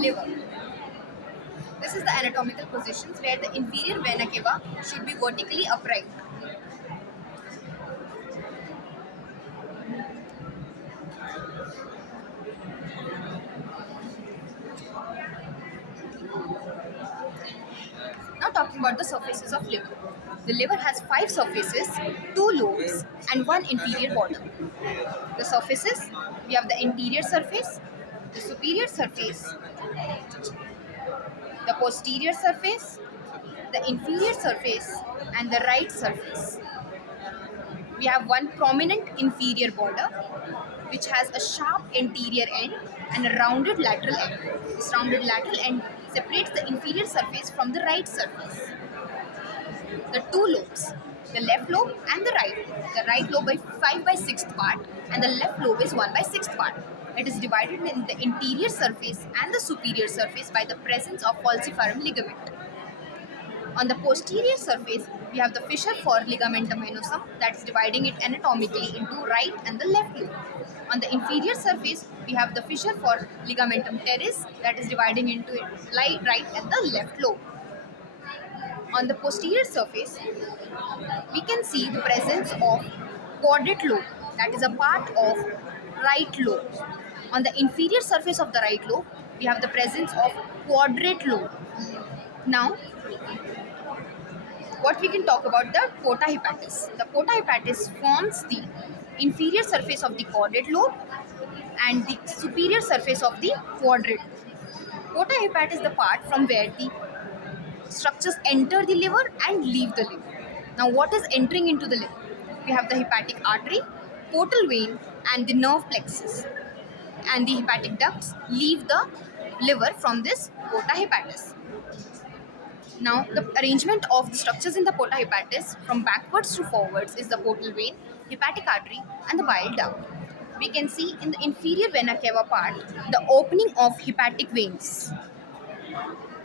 Liver. This is the anatomical positions where the inferior vena cava should be vertically upright. Now talking about the surfaces of liver. The liver has 5 surfaces, 2 lobes and 1 inferior border. The surfaces, we have the anterior surface, the superior surface, the posterior surface, the inferior surface and the right surface. We have one prominent inferior border which has a sharp anterior end and a rounded lateral end. This rounded lateral end separates the inferior surface from the right surface. The 2 lobes, the left lobe and the right lobe. The right lobe by 5 by 6th part and the left lobe is 1 by 6th part. It is divided in the anterior surface and the superior surface by the presence of falciparum ligament. On the posterior surface, we have the fissure for ligamentum venosum that is dividing it anatomically into right and the left lobe. On the inferior surface, we have the fissure for ligamentum teres that is dividing into it right and the left lobe. On the posterior surface, we can see the presence of quadrate lobe that is a part of right lobe. On the inferior surface of the right lobe, we have the presence of quadrate lobe. Now, what we can talk about the porta hepatis. The porta hepatis forms the inferior surface of the quadrate lobe and the superior surface of the quadrate. Porta hepatis is the part from where the structures enter the liver and leave the liver. Now, what is entering into the liver? We have the hepatic artery, portal vein, and the nerve plexus. And the hepatic ducts leave the liver from this porta hepatis. Now, the arrangement of the structures in the porta hepatis from backwards to forwards is the portal vein, hepatic artery, and the bile duct. We can see in the inferior vena cava part the opening of hepatic veins.